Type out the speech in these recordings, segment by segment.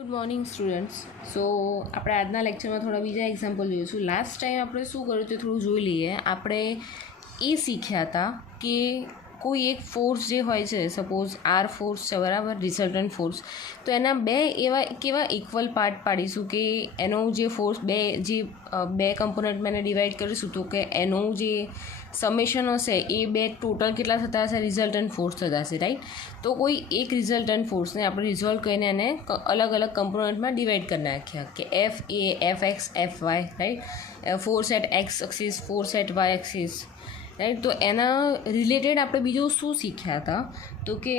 Good morning students. સો આપણે આજના લેક્ચરમાં થોડા બીજા એક્ઝામ્પલ જોઈશું. લાસ્ટ ટાઈમ આપણે શું કર્યું તે થોડું જોઈ લઈએ. આપણે એ શીખ્યા હતા કે કોઈ એક ફોર્સ જે હોય છે, સપોઝ આર ફોર્સ છે, બરાબર, રિઝલ્ટન્ટ ફોર્સ, તો એના બે એવા કેવા ઇક્વલ પાર્ટ પાડીશું કે એનો જે ફોર્સ બે કમ્પોનન્ટમાં એને ડિવાઈડ કરીશું, તો કે એનું જે સમેશન હશે એ બે ટોટલ કેટલા થતા હશે, રિઝલ્ટન્ટ ફોર્સ થતા હશે, રાઈટ. તો કોઈ એક રિઝલ્ટન્ટ ફોર્સને આપણે રિઝોલ્વ કરીને એને અલગ અલગ કમ્પોનન્ટમાં ડિવાઈડ કરી નાખ્યા કે F A, F X, F Y, right. Force at X axis, force at Y axis, right. તો એના રિલેટેડ આપણે બીજું શું શીખ્યા હતા, તો કે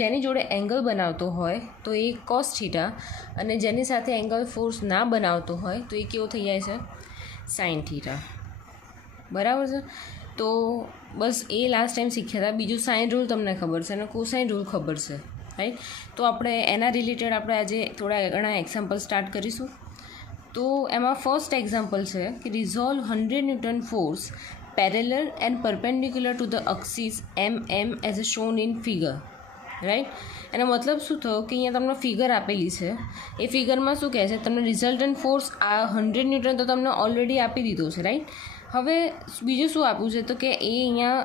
જેની જોડે એંગલ બનાવતો હોય તો એ કોસ થીટા, અને જેની સાથે એંગલ ફોર્સ ના બનાવતો હોય તો એ કેવો થઈ જાય છે, સાઇન થીટા, બરાબર છે. તો બસ એ લાસ્ટ ટાઈમ શીખ્યા હતા. બીજું સાઇન રૂલ તમને ખબર છે અને કોસાઇન રૂલ ખબર છે, રાઈટ. તો આપણે એના રિલેટેડ આપણે આજે થોડા ઘણા એક્ઝામ્પલ સ્ટાર્ટ કરીશું. તો એમાં ફર્સ્ટ એક્ઝામ્પલ છે કે resolve 100 newton force parallel and perpendicular to the axis એમ as a shown in figure, right. એનો મતલબ શું થયો કે અહીંયા તમને ફિગર આપેલી છે. એ ફિગરમાં શું કહે છે, તમને રિઝલ્ટન્ટ ફોર્સ આ 100 ન્યૂટન તો તમને ઓલરેડી આપી દીધો છે, રાઈટ. હવે બીજું શું આપ્યું છે, તો કે એ અહીંયા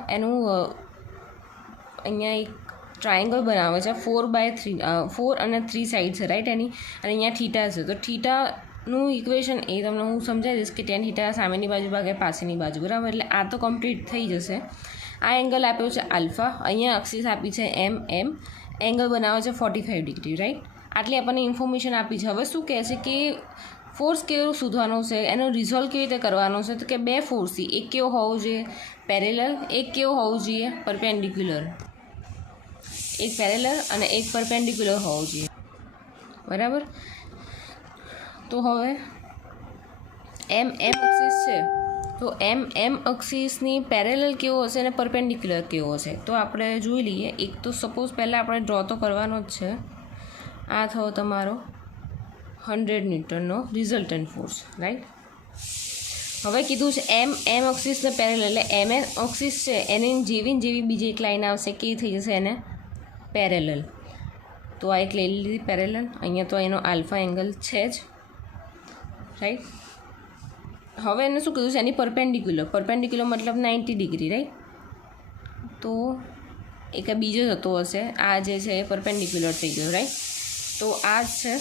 એક ટ્રાયેંગલ બનાવે છે 4 અને 3 સાઈડ છે, રાઈટ એની, અને અહીંયા થીટા છે. તો થીટાનું ઇક્વેશન એ તમને હું સમજાવી દઈશ કે ટેન થીટા સામેની બાજુ ભાગે પાછળની બાજુ, બરાબર. એટલે આ તો કમ્પ્લીટ થઈ જશે. આ એંગલ આપ્યો છે આલ્ફા, અહીંયા અક્સિસ આપી છે એમ, એંગલ બનાવે છે 45 ડિગ્રી, રાઈટ. આટલી આપણને ઇન્ફોર્મેશન આપી છે. હવે શું કહે છે કે ફોર્સ કેવો શોધવાનો છે, એનો રિઝોલ્વ કેવી રીતે કરવાનો છે, તો કે બે ફોર્સથી એક કેવો હોવો જોઈએ પેરેલલ, એક કેવો હોવું જોઈએ પરપેન્ડિક્યુલર, એક પેરેલલ અને એક પરપેન્ડિક્યુલર હોવો જોઈએ, બરાબર. તો હવે એમ અક્સિસ છે, તો એમ અક્સિસની પેરેલલ કેવો હશે અને પરપેન્ડિક્યુલર કેવો હશે, તો આપણે જોઈ લઈએ. એક તો સપોઝ પહેલાં આપણે ડ્રો તો કરવાનો જ છે. આ થયો તમારો 100 ન્યૂટનનો રિઝલ્ટન્ટ ફોર્સ, રાઈટ. હવે કીધું છે એમ અક્સિસને પેરેલલ, એટલે એમ અક્સિસ છે એની જેવી બીજી એક લાઈન આવશે કે થઈ જશે એને પેરેલલ. તો આ એક લઈ લીધી પેરેલલ. અહીંયા તો એનો આલ્ફા એંગલ છે જ, રાઈટ. હવે એને શું કીધું છે, એની પરપેન્ડિક્યુલર મતલબ 90 ડિગ્રી, રાઈટ. તો એક બીજો થતો હશે, આ જે છે એ પરપેન્ડિક્યુલર થઈ ગયો, રાઈટ. તો આ જ છે.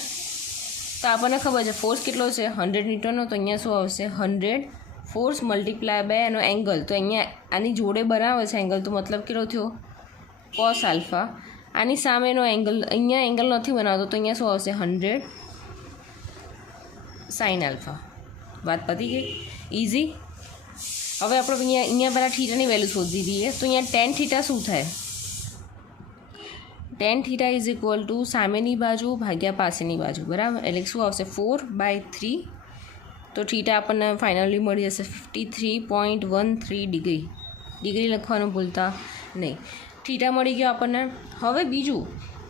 તો આપણને ખબર છે ફોર્સ કેટલો છે 100 ન્યૂટનનો, તો અહીંયા શું આવશે 100 ફોર્સ મલ્ટીપ્લાય બાય એનો એંગલ. તો અહીંયા આની જોડે બનાવે છે એંગલ, તો મતલબ કેટલો થયો કોસ આલ્ફા. આની સામેનો એંગલ, અહીંયા એંગલ નથી બનાવતો, તો અહીંયા શું આવશે 100 સાઇન આલ્ફા. વાત પતી ગઈ, ઇઝી. હવે આપણે અહીંયા પહેલાં થીટાની વેલ્યુ શોધી દઈએ. તો અહીંયા ટેન થીટા શું થાય, ten theta is equal two સામેની બાજુ ભાગ્યા પાસેની બાજુ, બરાબર. એટલે શું આવશે 4/3. તો થીટા આપણને ફાઇનલી મળી જશે 53.13 ડિગ્રી લખવાનું ભૂલતા નહીં. થીટા મળી ગયો આપણને. હવે બીજું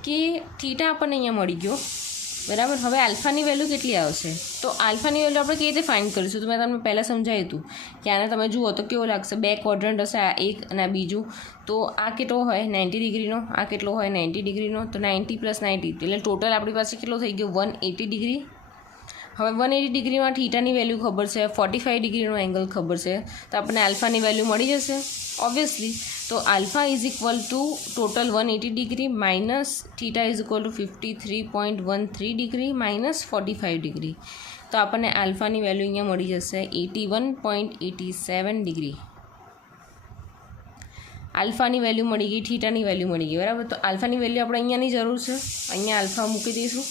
કે થીટા આપણને અહીંયા મળી ગયો, બરાબર. હવે આલ્ફાની વેલ્યુ કેટલી આવશે, તો આલ્ફાની વેલ્યુ આપણે કેવી રીતે ફાઇન્ડ કરીશું, તો મેં તમને પહેલાં સમજાવ્યું હતું કે આને તમે જુઓ તો કેવો લાગશે, બે ક્વોડ્રન્ટ હશે, આ એક અને આ બીજું. તો આ કેટલો હોય 90 ડિગ્રીનો, આ કેટલો હોય 90 ડિગ્રીનો, તો 90 + 90 એટલે ટોટલ આપણી પાસે કેટલો થઈ ગયો 180 ડિગ્રી. હવે 180 ડિગ્રીમાં થીટાની વેલ્યુ ખબર છે, 45 ડિગ્રીનો એંગલ ખબર છે, તો આપણને આલ્ફાની વેલ્યુ મળી જશે ઓબ્વિયસલી. તો alpha is equal two total 180 degree minus theta is equal two 53.13 degree minus 45 degree. તો આપણને આલ્ફાની વેલ્યુ અહીંયા મળી જશે 81.87 ડિગ્રી. આલ્ફાની વેલ્યુ મળી ગઈ, થીટાની વેલ્યુ મળી ગઈ, બરાબર. તો આલ્ફાની વેલ્યુ આપણે અહીંયાની જરૂર છે, અહીંયા આલ્ફા મૂકી દઈશું,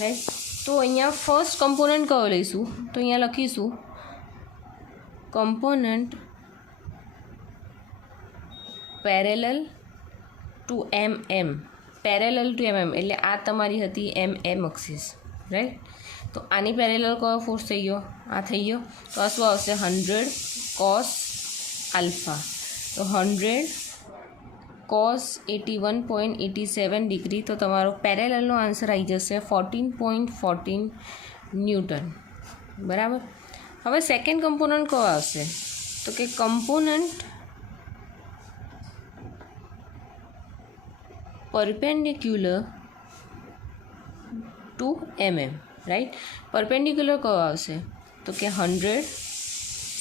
રાઈટ. તો અહીંયા ફર્સ્ટ કમ્પોનન્ટ કયો લઈશું, તો અહીંયા લખીશું component parallel to parallel to એટલે આ તમારી હતી એમ અક્સિસ, રાઈટ. તો આની પેરેલલ કયો ફોર્સ થઈ ગયો, આ થઈ ગયો. તો આ શું આવશે 100 કોસ આલ્ફા. તો 100 કોસ 81.87 ડિગ્રી. તો તમારો પેરેલલનો આન્સર આવી જશે 14.14 ન્યૂટન, બરાબર. હવે સેકન્ડ કમ્પોનન્ટ કયો આવશે, તો કે component perpendicular to mm, right. Perpendicular કયો આવશે તો કે 100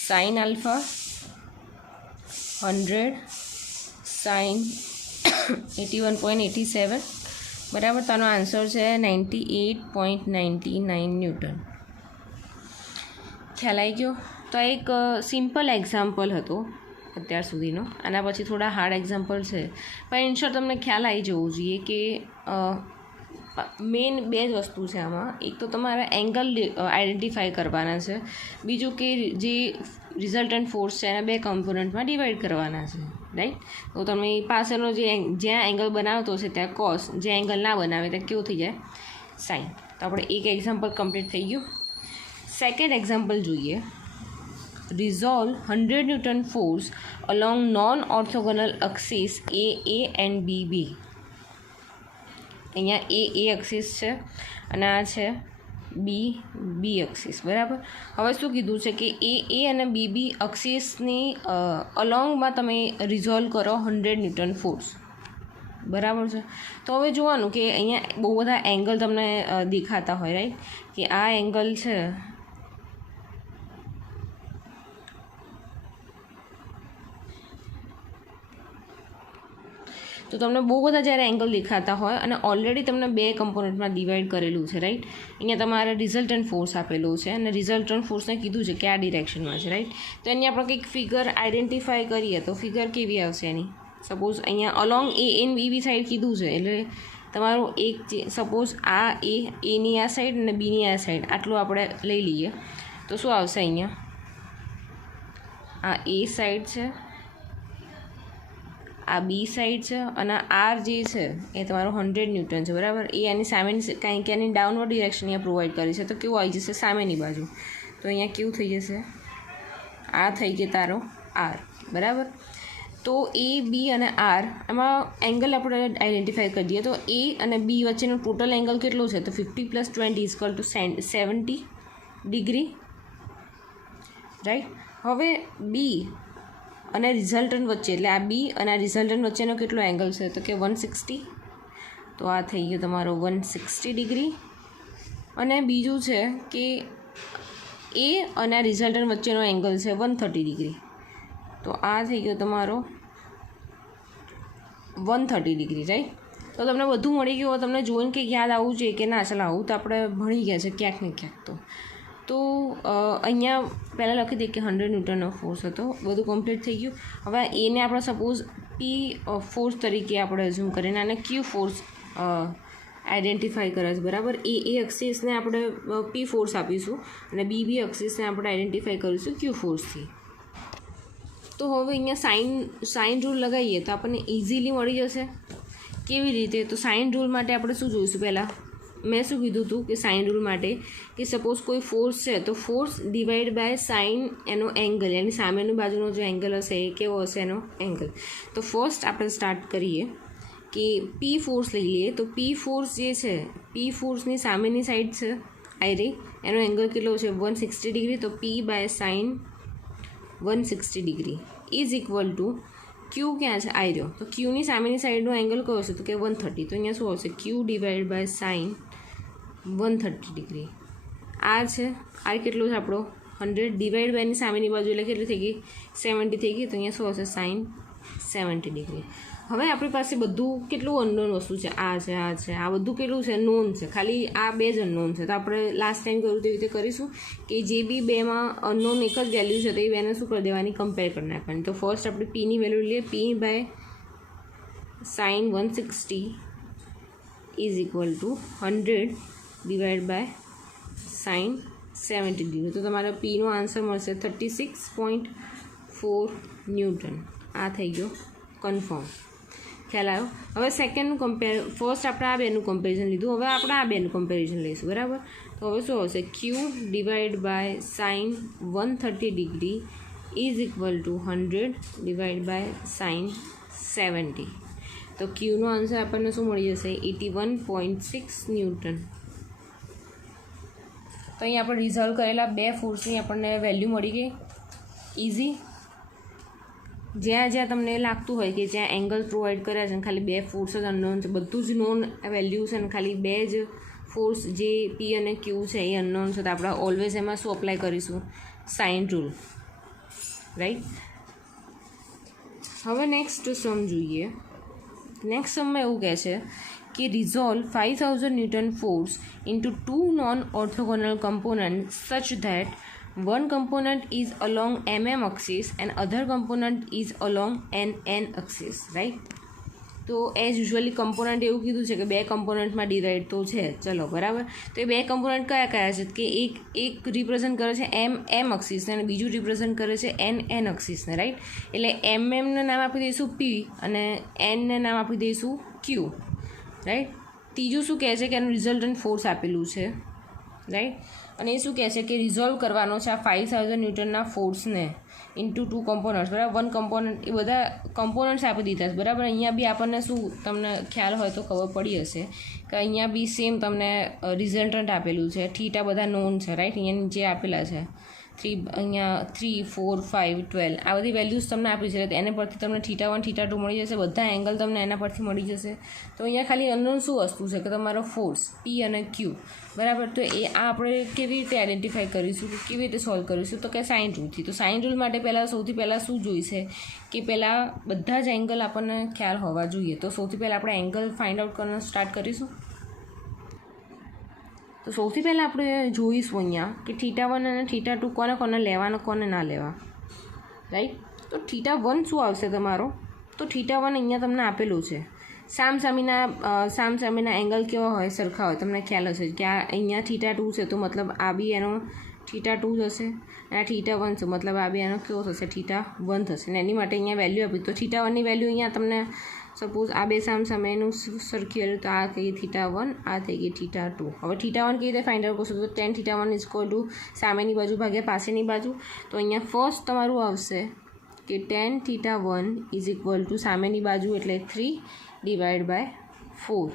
સાઇન આલ્ફા, 100 સાઇન 81.87, બરાબર. તો આનો આન્સર છે 98.99 ન્યૂટન. ખ્યાલ આવી ગયો. તો આ એક સિમ્પલ એક્ઝામ્પલ હતો અત્યાર સુધીનો. આના પછી થોડા હાર્ડ એક્ઝામ્પલ છે, પણ ઇનશોર્ટ તમને ખ્યાલ આવી જવો જોઈએ કે મેઇન બે જ વસ્તુ છે આમાં. એક તો તમારા એંગલ આઈડેન્ટિફાઈ કરવાના છે, બીજું કે જે રિઝલ્ટન્ટ ફોર્સ છે એના બે કમ્પોનન્ટમાં ડિવાઈડ કરવાના છે, રાઈટ. તો તમે પાછળનો જ્યાં એંગલ બનાવતો છે ત્યાં કોસ, જે એંગલ ના બનાવે ત્યાં કેવું થઈ જાય સાઇન. તો આપણે એક એક્ઝામ્પલ કમ્પ્લીટ થઈ ગયું. સેકન્ડ એક્ઝામ્પલ જોઈએ. Resolve 100 Newton force along non-orthogonal axis A and B. અહીંયા A axis છે અને આ છે B axis, બરાબર. હવે શું કીધું છે કે A અને B axisની અલોંગમાં તમે રિઝોલ્વ કરો 100 ન્યૂટન ફોર્સ, બરાબર છે. તો હવે જોવાનું કે અહીંયા બહુ બધા એંગલ તમને દેખાતા હોય, રાઈટ, કે આ એંગલ છે, તો તમને બહુ બધા જ્યારે એંગલ દેખાતા હોય અને ઓલરેડી તમને બે કમ્પોનન્ટમાં ડિવાઈડ કરેલું છે, રાઈટ. અહીંયા તમારે રિઝલ્ટન્ટ ફોર્સ આપેલો છે અને રિઝલ્ટન્ટ ફોર્સને કીધું છે કે આ ડિરેક્શનમાં છે, રાઈટ. તો એની આપણે કંઈક ફિગર આઈડેન્ટિફાઈ કરીએ તો ફિગર કેવી આવશે એની. સપોઝ અહીંયા along A and B side કીધું છે, એટલે તમારું એક સપોઝ આ એની આ સાઈડ અને બીની આ સાઈડ આટલું આપણે લઈ લઈએ તો શું આવશે. અહીંયા આ A સાઈડ છે, આ બી સાઈડ છે અને આર જે છે એ તમારું 100 ન્યૂટન છે, બરાબર. એ એની સામેની કારણ કે એની ડાઉનવર્ડ ડિરેક્શન અહીંયા પ્રોવાઈડ કરી છે, તો કેવું આવી જશે સામેની બાજુ. તો અહીંયા કેવું થઈ જશે, આ થઈ ગયો તારો આર, બરાબર. તો એ બી અને આર એમાં એંગલ આપણે આઈડેન્ટિફાઈ કરી દઈએ તો એ અને બી વચ્ચેનો ટોટલ એંગલ કેટલો છે તો 50 + 20 = 70 ડિગ્રી, રાઈટ. હવે બી અને રિઝલ્ટન્ટ વચ્ચે, એટલે આ બી અને આ રિઝલ્ટન્ટ વચ્ચેનો કેટલો એંગલ છે તો કે 160. તો આ થઈ ગયો તમારો 160 ડિગ્રી. અને બીજું છે કે એ અને આ રિઝલ્ટન્ટ વચ્ચેનો એંગલ છે 130 ડિગ્રી. તો આ થઈ ગયો તમારો 130 ડિગ્રી, રાઈટ. તો તમને બધું મળી ગયું. તમને જોઈને કંઈક યાદ આવવું જોઈએ કે ના ચાલ આવું તો આપણે ભણી ગયા છે ક્યાંક ને ક્યાંક. તો અહીંયા પહેલાં લખી દઈએ કે 100 ન્યૂટનનો ફોર્સ હતો, બધું કમ્પ્લીટ થઈ ગયું. હવે એને આપણે સપોઝ પી ફોર્સ તરીકે આપણે ઝૂમ કરીને આને ક્યુ ફોર્સ આઈડેન્ટિફાઈ કરે છે, બરાબર. એ એક્સિસને આપણે પી ફોર્સ આપીશું અને બી એક્સિસને આપણે આઈડેન્ટિફાઈ કરીશું ક્યુ ફોર્સથી. તો હવે અહીંયા સાઇન રૂલ લગાવીએ તો આપણને ઇઝીલી મળી જશે. કેવી રીતે? તો સાઇન રૂલ માટે આપણે શું જોઈશું પહેલાં? મેં શું કીધું હતું કે સાઇન રૂલ માટે કે સપોઝ કોઈ ફોર્સ છે તો ફોર્સ ડિવાઈડ બાય સાઇન એનો એંગલ, એની સામેની બાજુનો જે એંગલ હશે એ કેવો હશે એનો એંગલ. તો ફર્સ્ટ આપણે સ્ટાર્ટ કરીએ કે પી ફોર્સ લઈ લઈએ. તો પી ફોર્સ જે છે, પી ફોર્સની સામેની સાઈડ છે આઈ રહી, એનો એંગલ કેટલો છે 160 ડિગ્રી. તો P by sine 160 degree is equal to Q ક્યાં છે આઈ રહ્યો. તો ક્યુની સામેની સાઈડનો એંગલ કયો છે તો કે 130. તો અહીંયા શું આવશે Q divide by sine 130 degree. R છે, આર કેટલો છે આપણો 100 ડિવાઈડ બાય એની સામેની બાજુ એટલે કેટલી થઈ ગઈ 70 થઈ ગઈ. તો અહીંયા શું આવશે સાઇન 70 ડિગ્રી. હવે આપણી પાસે બધું કેટલું અનનોન વસ્તુ છે, આ બધું કેટલું છે નોન છે, ખાલી આ બે જ અનનોન છે. તો આપણે લાસ્ટ ટાઈમ કર્યું તેવી રીતે કરીશું કે જે બી બેમાં અનનોન એક જ વેલ્યુ છે તો એ બેને શું કરી દેવાની કમ્પેર કરી નાખવાની. તો ફર્સ્ટ આપણે પીની વેલ્યુ લઈએ. P by sine 160 is equal to 100 divide by sine 70 degree. તો તમારા પીનો આન્સર મળશે 36.4 ન્યૂટન. આ થઈ ગયો કન્ફર્મ. ખ્યાલ આવ્યો? હવે સેકન્ડનું ફર્સ્ટ આપણે આ બેનું કમ્પેરિઝન લીધું, હવે આપણે આ બેનું કમ્પેરિઝન લઈશું, બરાબર. તો હવે શું આવશે Q divide by sine 130 degree is equal to 100 divide by sine 70. તો ક્યુનો આન્સર આપણને શું મળી જશે 81.6 ન્યૂટન. તો અહીં આપણે રિઝોલ્વ કરેલા બે ફોર્સની આપણને વેલ્યુ મળી ગઈ ઇઝી. જ્યાં જ્યાં તમને લાગતું હોય કે જ્યાં એંગલ પ્રોવાઈડ કર્યા છે અને ખાલી બે ફોર્સ જ અનનોન છે, બધું જ નોન વેલ્યુ છે અને ખાલી બે જ ફોર્સ જે પી અને ક્યુ છે એ અનનોન છે, તો આપણે ઓલવેઝ એમાં શું અપ્લાય કરીશું? Sine rule, right. હવે નેક્સ્ટ સમ જોઈએ. નેક્સ્ટ સમમાં એવું કહે છે કે resolve 5000 newton force into 2 non orthogonal component such that one component is along mm axis and other component is along nn axis, right? તો એઝ યુઝ્યુઅલી કમ્પોનન્ટ એવું કીધું છે કે બે કમ્પોનન્ટમાં ડિવાઈડ તો છે, ચલો બરાબર. તો એ બે કમ્પોનન્ટ કયા કયા છે કે એક રિપ્રેઝન્ટ કરે છે એમ અક્સિસને અને બીજું રિપ્રેઝન્ટ કરે છે એન અક્સિસને, રાઈટ. એટલે એમને નામ આપી દઈશું પી અને એનને નામ આપી દઈશું ક્યુ, રાઈટ. ત્રીજું શું કહે છે કે એનું રિઝલ્ટન્ટ ફોર્સ આપેલું છે, રાઈટ. અને એ શું કહે છે કે રિઝોલ્વ કરવાનો છે આ 5000 ન્યૂટનના ફોર્સને ઇન્ટુ 2 કમ્પોનન્ટ્સ, બરાબર. 1 કમ્પોનન્ટ, એ બધા કમ્પોનન્ટ્સ આપી દીધા છે, બરાબર. અહીંયા બી આપણને શું તમને ખ્યાલ હોય તો ખબર પડી હશે કે અહીંયા બી સેમ તમને રિઝલ્ટન્ટ આપેલું છે. થીટા બધા નોન છે, રાઈટ. અહીંયા નીચે આપેલા છે 3, અહીંયા 3, 4, 5, 12 આ બધી વેલ્યુઝ તમને આપી છે. એને પરથી તમને θ1 θ2 મળી જશે, બધા એંગલ તમને એના પરથી મળી જશે. તો અહીંયા ખાલી અનનોન શું વસ્તુ છે કે તમારો ફોર્સ પી અને ક્યુ, બરાબર. તો એ આ આપણે કેવી રીતે આઈડેન્ટિફાઈ કરીશું કે કેવી રીતે સોલ્વ કરીશું? તો કે સાઇન રૂલથી. તો સાઇન રૂલ માટે સૌથી પહેલાં શું જોઈશે કે પહેલાં બધા જ એંગલ આપણને ખ્યાલ હોવા જોઈએ. તો સૌથી પહેલાં આપણે એંગલ ફાઇન્ડ આઉટ કરવાનું સ્ટાર્ટ કરીશું. તો સૌથી પહેલાં આપણે જોઈશું અહીંયા કે θ1 અને θ2 કોને લેવાનો કોને ના લેવા, રાઈટ. તો θ1 શું આવશે તમારો? તો θ1 અહીંયા તમને આપેલું છે. સામસામીના એંગલ કેવા હોય? સરખા હોય. તમને ખ્યાલ હશે કે આ અહીંયા θ2 છે તો મતલબ આ બી એનો θ2 થશે અને આ θ1 છે મતલબ આ બી એનો કેવો થશે? θ1 થશે. ને એની માટે અહીંયા વેલ્યુ આપી. તો θ1ની વેલ્યુ અહીંયા તમને સપોઝ આ બે સામેનું સરખી હોય તો આ થઈ ગઈ θ1, આ થઈ ગઈ θ2. હવે θ1 કેવી રીતે ફાઇન્ડ આઉટ કરશો? તો tan θ1 = સામેની બાજુ ભાગ્યા પાસેની બાજુ. તો અહીંયા ફર્સ્ટ તમારું આવશે કે tan θ1 = સામેની બાજુ એટલે 3/4.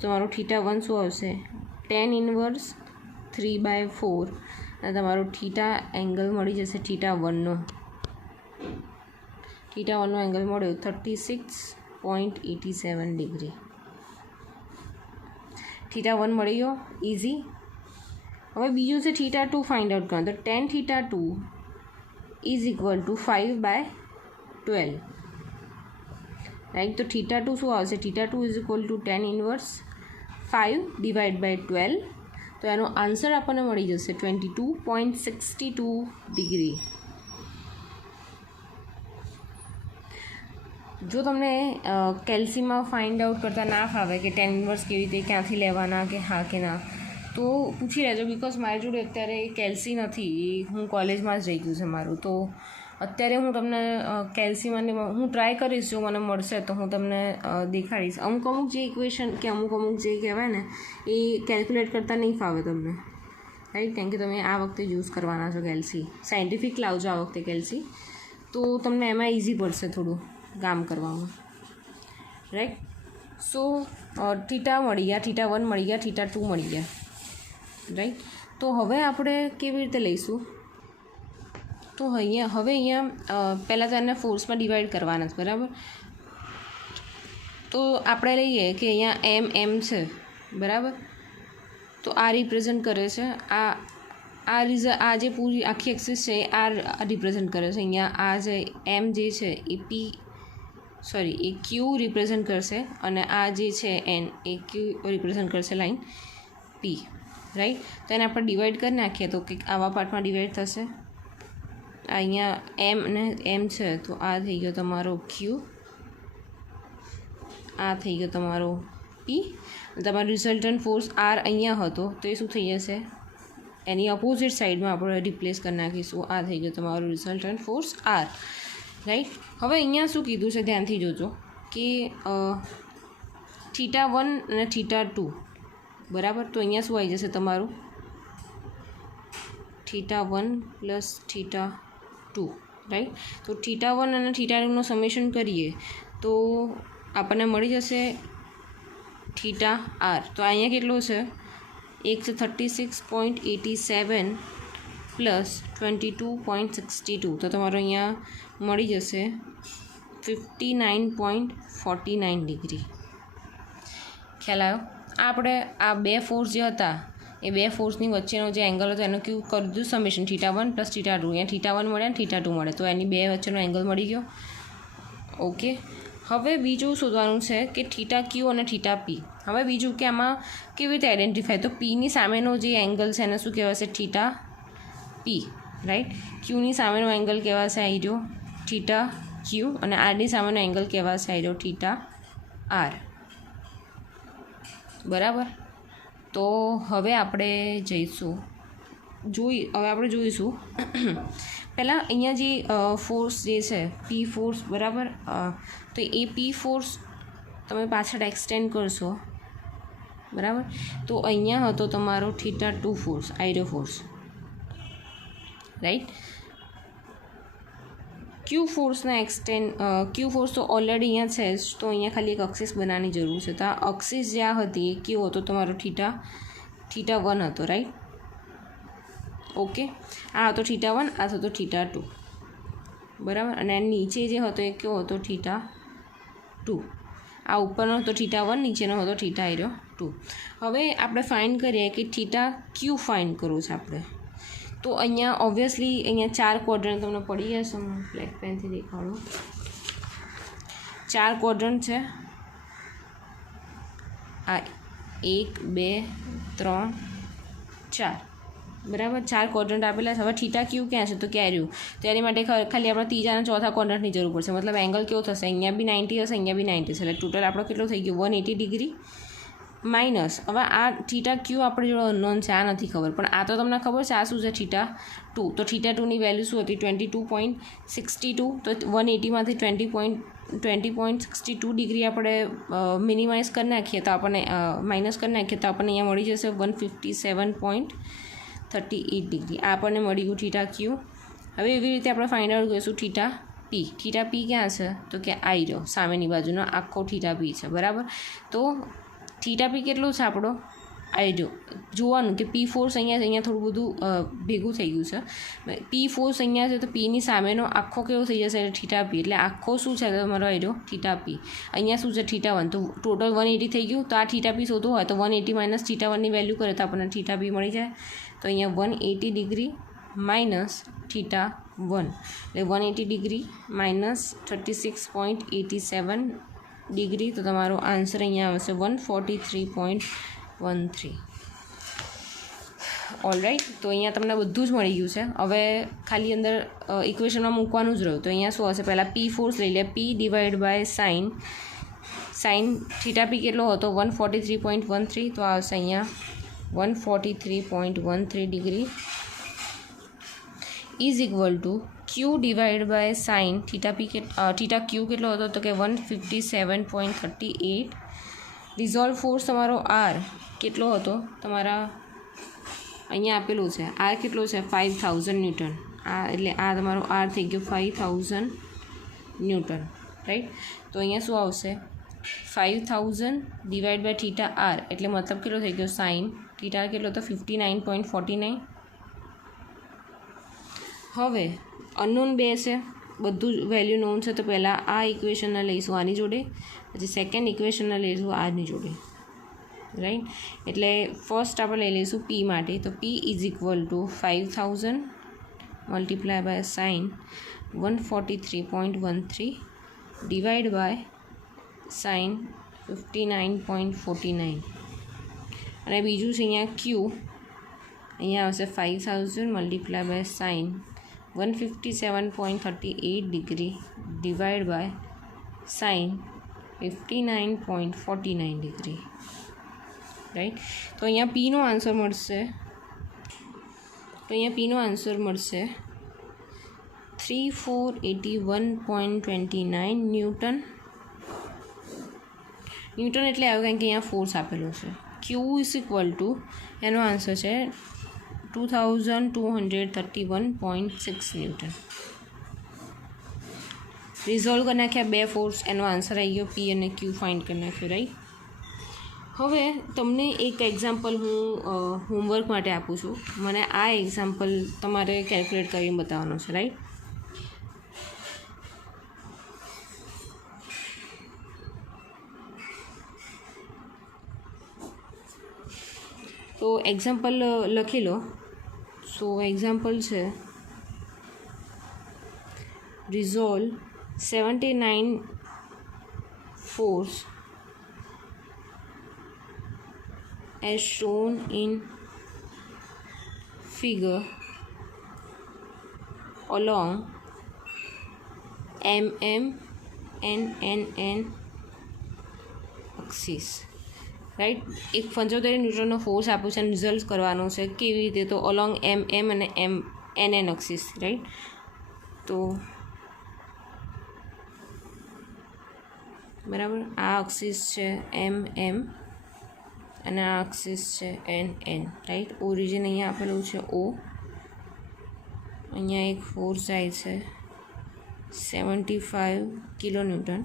તમારું θ1 શું આવશે? tan ઇન્વર્સ 3/4 અને તમારો એંગલ મળી જશે θ1નો એંગલ મળ્યો 36.87 ડિગ્રી. θ1 મળી ગયો, ઇઝી. હવે બીજું છે θ2 ફાઇન્ડ આઉટ કરવાનું. તો tan θ2 = 5/12, રાઈટ. તો θ2 શું આવશે? θ2 = tan ઇન્વર્સ 5/12. તો એનો આન્સર આપણને મળી જશે 22.62 ડિગ્રી. જો તમને કેલ્સીમાં ફાઇન્ડ આઉટ કરતાં ના ફાવે કે tan ઇન્વર્સ કેવી રીતે ક્યાંથી લેવાના કે હા કે ના, તો પૂછી લેજો. બિકોઝ મારી જોડે અત્યારે કેલ્સી નથી, હું કોલેજમાં જ રહી ગયું છે મારું. તો અત્યારે હું તમને કેલ્સીમાં હું ટ્રાય કરીશ, જો મને મળશે તો હું તમને દેખાડીશ. અમુક જે ઇક્વેશન કે અમુક જે કહેવાય ને એ કેલ્ક્યુલેટ કરતાં નહીં ફાવે તમને, રાઈટ. કેમ કે તમે આ વખતે યુઝ કરવાના છો કેલ્સી. સાયન્ટિફિક લાવજો આ વખતે કેલ્સી, તો તમને એમાં ઇઝી પડશે થોડું કામ કરવામાં, રાઈટ. સો θ મળી ગયા, θ1 મળી ગયા, θ2 મળી ગયા, રાઈટ. તો હવે આપણે કેવી રીતે લઈશું? તો અહીંયા પહેલાં તો એને ફોર્સમાં ડિવાઈડ કરવાના છે, બરાબર. તો આપણે લઈએ કે અહીંયા એમ છે, બરાબર. તો આ રિપ્રેઝન્ટ કરે છે આ જે પૂરી આખી એક્સિસ છે આ રિપ્રેઝન્ટ કરે છે. અહીંયા આ જે એમ જે છે એ ક્યુ રિપ્રેઝન્ટ કરશે અને આ જે છે એન એ ક્યુ રિપ્રેઝન્ટ કરશે લાઈન પી, રાઈટ. તો એને આપણે ડિવાઈડ કરી નાખીએ તો કંઈક આવા પાર્ટમાં ડિવાઈડ થશે. અહીંયા એમ ને એમ છે તો આ થઈ ગયો તમારો ક્યુ, આ થઈ ગયો તમારો પી. તમારો રિઝલ્ટન્ટ ફોર્સ આર અહીંયા હતો તો એ શું થઈ જશે? એની અપોઝિટ સાઈડમાં આપણે રિપ્લેસ કરી નાખીશું. આ થઈ ગયો તમારો રિઝલ્ટન્ટ ફોર્સ આર, રાઈટ. હવે અહીંયા શું કીધું છે ધ્યાનથી જોજો કે θ1 અને θ2, બરાબર. તો અહીંયા શું આવી જશે તમારું? θ1 + θ2, રાઈટ. તો θ1 અને θ2નું સમેશન કરીએ તો આપણને મળી જશે θr. તો અહીંયા કેટલું છે? એક છે 36.87 + 22.62. તો તમારો અહીંયા મળી જશે 59.49 ડિગ્રી. ખ્યાલ આવ્યો? આપણે આ બે ફોર્સ જે હતા એ બે ફોર્સની વચ્ચેનો જે એંગલ હતો એનો કેવું કરી દીધું સમેશન θ1 + θ2. અહીંયા θ1 મળે અને θ2 મળે, તો એની બે વચ્ચેનો એંગલ મળી ગયો. ઓકે, હવે બીજું શોધવાનું છે કે θQ અને θP. હવે બીજું કે આમાં કેવી રીતે આઈડેન્ટિફાય, તો પીની સામેનો જે એંગલ છે એને શું કહેવાશે, θP, રાઈટ. ક્યુની સામેનો એંગલ કહેવાશે આવી રહ્યો θQ, અને આરની સામેનો એંગલ કહેવાશે આવી રહ્યો θR. બરાબર. તો હવે આપણે જોઈશું પહેલાં અહીંયા જે ફોર્સ જે છે પી ફોર્સ, બરાબર, તો એ પી ફોર્સ તમે પાછળ એક્સટેન્ડ કરશો, બરાબર, તો અહીંયા હતો તમારો θ2 ફોર્સ, આયરો ફોર્સ, રાઈટ. ક્યુ ફોર્સ તો ઓલરેડી અહીંયા છે જ, તો અહીંયા ખાલી એક અક્સિસ બનાવવાની જરૂર છે. તો આ અક્સિસ જ્યાં હતી એ કયો હતો, તમારો θ1 હતો, રાઈટ. ઓકે, આ હતો θ1, આ હતો θ2, બરાબર, અને નીચે જે હતો એ કયો હતો, θ2. આ ઉપરનો હતો θ1, નીચેનો હતો θ2. હવે આપણે ફાઇન્ડ કરીએ કે θQ ફાઇન્ડ કરવું છે આપણે. તો અહીંયા ઓબ્વિયસલી અહીંયા 4 ક્વોડ્રન્ટ તમને પડી જશે. હું બ્લેક પેનથી દેખાડું. 4 ક્વોડ્રન્ટ છે. આ 1 2 3 4, બરાબર, 4 ક્વોડ્રન્ટ આપેલા છે. હવે θQ ક્યાં છે, તો ક્યાં રહ્યું, તો એની માટે ખાલી આપણે ત્રીજા અને ચોથા ક્વોડ્રન્ટની જરૂર પડશે. મતલબ એંગલ કેવો થશે, અહીંયા બી 90 હશે, અહીંયા બી 90 હશે, એટલે ટોટલ આપણો કેટલો થઈ ગયો, 180 ડિગ્રી માઇનસ. હવે આ θQ આપણે જોડે અનનોન છે, આ નથી ખબર, પણ આ તો તમને ખબર છે. આ શું છે, θ2. તો θ2ની વેલ્યુ શું હતી, 22.62. તો 180માંથી 20.62 ડિગ્રી આપણે મિનિમાઇઝ કરી નાખીએ તો આપણને માઇનસ કરી નાખીએ તો આપણને અહીંયા મળી જશે 157.38 ડિગ્રી. આ આપણને મળી ગયું θQ. હવે એવી રીતે આપણે ફાઇન્ડ આઉટ કરીશું θP ક્યાં છે, તો કે આવી રહ્યો સામેની બાજુનો આખો θP છે, બરાબર. તો θP કેટલું છે આપણો, આવી રહ્યો. જોવાનું કે પી ફોર્સ અહીંયા થોડું બધું ભેગું થઈ ગયું છે. પી ફોર્સ અહીંયા છે, તો પીની સામેનો આખો કેવો થઈ જશે, θP, એટલે આખો શું છે તમારો આવી રહ્યો θP. અહીંયા શું છે, θ1, તો ટોટલ 180 થઈ ગયું. તો આ θP શોધવું હોય તો 180 માઇનસ θ1ની વેલ્યુ કરે તો આપણને θP મળી જાય. તો અહીંયા 180 ડિગ્રી માઇનસ θ1, એટલે 180 ડિગ્રી માઇનસ 36.87 ડિગ્રી. તો તમારો આન્સર અહીંયા આવશે 143.13. ઓલરાઈટ, તો અહીંયા તમને બધું જ મળી ગયું છે. હવે ખાલી અંદર ઇક્વેશનમાં મૂકવાનું જ રહ્યું. તો અહીંયા શું હશે, પહેલાં પી ફોર્સ લઈ લે, પી ડિવાઈડ બાય સાઇન θP કેટલો હતો, 143.13. તો આવશે અહીંયા 143.13 degree is equal to Q divide by sine θQ કેટલો હતો, તો કે 157.38. રિઝોલ્વ ફોર્સ તમારો આર કેટલો હતો, તમારા અહીંયા આપેલું છે, આર કેટલો છે, 5000 ન્યૂટન. આ એટલે આ તમારો આર થઈ ગયો 5000 ન્યૂટન, રાઈટ. તો અહીંયા શું આવશે, 5000 ડિવાઈડ બાય θR, એટલે મતલબ કેટલો થઈ ગયો, સાઇન θR કેટલો હતો, 59.49. હવે અનનોન બે છે, બધું જ વેલ્યુ નોન છે. તો પહેલાં આ ઇક્વેશનને લઈશું આની જોડે, પછી સેકન્ડ ઇક્વેશનને લઈશું આની જોડે, રાઈટ. એટલે ફર્સ્ટ આપણે લઈ લઈશું પી માટે. તો P is equal to 5000 multiply by sine 143.13 divide by sine 59.49. અને બીજું છે અહીંયા ક્યુ, અહીંયા આવશે 5000 multiply by sine 157.38 degree divide by sine 59.49 degree, right. તો અહીંયા પીનો આન્સર મળશે 3481.29 ન્યૂટન. ન્યૂટન એટલે આવ્યું કારણ કે અહીંયા ફોર્સ આપેલો છે. ક્યુ ઇઝ ઇક્વલ ટુ, એનો આન્સર છે 2231.6 ન્યૂટન. રિઝોલ્વ કરી નાખ્યા બે ફોર્સ, એનો આન્સર આવી ગયો પી અને ક્યુ ફાઇન્ડ કરી નાખ્યો, રાઈટ. હવે તમને એક એક્ઝામ્પલ હું હોમવર્ક માટે આપું છું. મને આ એક્ઝામ્પલ તમારે કેલ્ક્યુલેટ કરીને બતાવવાનો છે, રાઈટ. તો એક્ઝામ્પલ લખી લો. સો એક્ઝામ્પલ છે resolve 79 force as shown in figure along MM and NN axis, right. એક 75 ન્યૂટનનો ફોર્સ આપ્યો છે અને રિઝલ્ટ કરવાનો છે કેવી રીતે, તો અલોંગ MM અને NN એક્સિસ, રાઈટ. તો બરાબર, આ એક્સિસ છે MM અને આ એક્સિસ છે NN, રાઈટ. ઓરિજિન અહીંયા આપેલું છે O, અહીંયા એક ફોર્સ જાય છે 75 કિલોન્યૂટન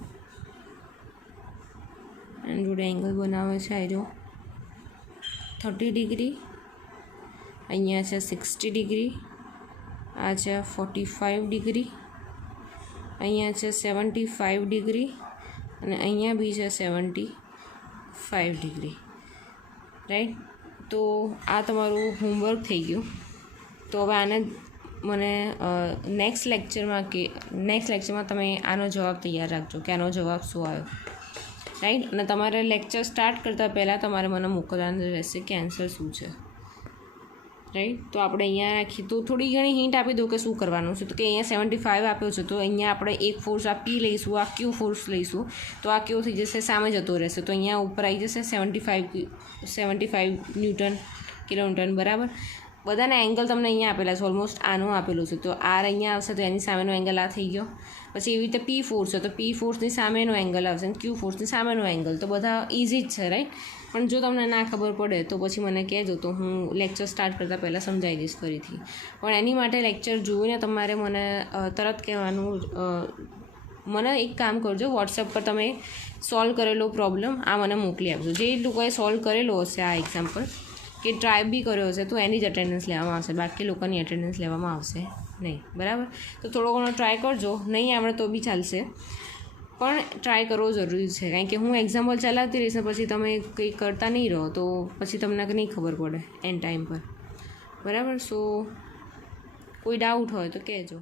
અને જોડે એંગલ બનાવે છે આ જો 30 ડિગ્રી, અહીંયા છે 60 ડિગ્રી, આ છે 45 ડિગ્રી, અહીંયા છે 75 ડિગ્રી અને અહીંયા બી છે 75 ડિગ્રી, રાઈટ. તો આ તમારું હોમવર્ક થઈ ગયું. તો હવે આને મને નેક્સ્ટ લેક્ચરમાં તમે આનો જવાબ તૈયાર રાખજો કે આનો જવાબ શું આવ્યો, રાઈટ. અને તમારે લેક્ચર સ્ટાર્ટ કરતાં પહેલાં તમારે મને મોકલવાનું રહેશે કે આન્સર શું છે, રાઈટ. તો આપણે અહીંયા રાખીએ તો થોડી ઘણી હિન્ટ આપી દઉં કે શું કરવાનું છે. તો કે અહીંયા 75 આપ્યો છે, તો અહીંયા આપણે એક ફોર્સ આ P લઈશું, આ Q ફોર્સ લઈશું, તો આ કેવું થઈ જશે, સામે જતો રહેશે. તો અહીંયા ઉપર આવી જશે 75 ન્યૂટન કિલોન્યુટન, બરાબર. બધાના એંગલ તમને અહીંયા આપેલા છે, ઓલમોસ્ટ આનું આપેલું છે. તો આર અહીંયા આવશે તો એની સામેનો એંગલ આ થઈ ગયો. પછી એવી રીતે P ફોર્સ છે તો P ફોર્સની સામેનો એંગલ આવશે અને Q ફોર્સની સામેનો એંગલ. તો બધા ઇઝી જ છે, રાઈટ. પણ જો તમને ના ખબર પડે તો પછી મને કહેજો, તો હું લેક્ચર સ્ટાર્ટ કરતાં પહેલાં સમજાવી દઈશ ફરીથી. પણ એની માટે લેક્ચર જોઈને તમારે મને તરત કહેવાનું, મને એક કામ કરજો, વોટ્સએપ પર તમે સોલ્વ કરેલો પ્રોબ્લેમ આ મને મોકલી આપજો. જે લોકોએ સોલ્વ કરેલો હશે આ એક્ઝામ્પલ કે ટ્રાય બી કર્યો હશે તો એની જ અટેન્ડન્સ લેવામાં આવશે, બાકી લોકોની અટેન્ડન્સ લેવામાં આવશે નહીં, બરાબર. તો થોડો ઘણો ટ્રાય કરજો, નહીં આવડે તો બી ચાલશે, પણ ટ્રાય કરવો જરૂરી છે. કારણ કે હું એક્ઝામ્પલ ચલાવતી રહીશ ને પછી તમે કંઈ કરતા નહીં રહો તો પછી તમને નહીં ખબર પડે એન્ડ ટાઈમ પર, બરાબર. સો કોઈ ડાઉટ હોય તો કહેજો.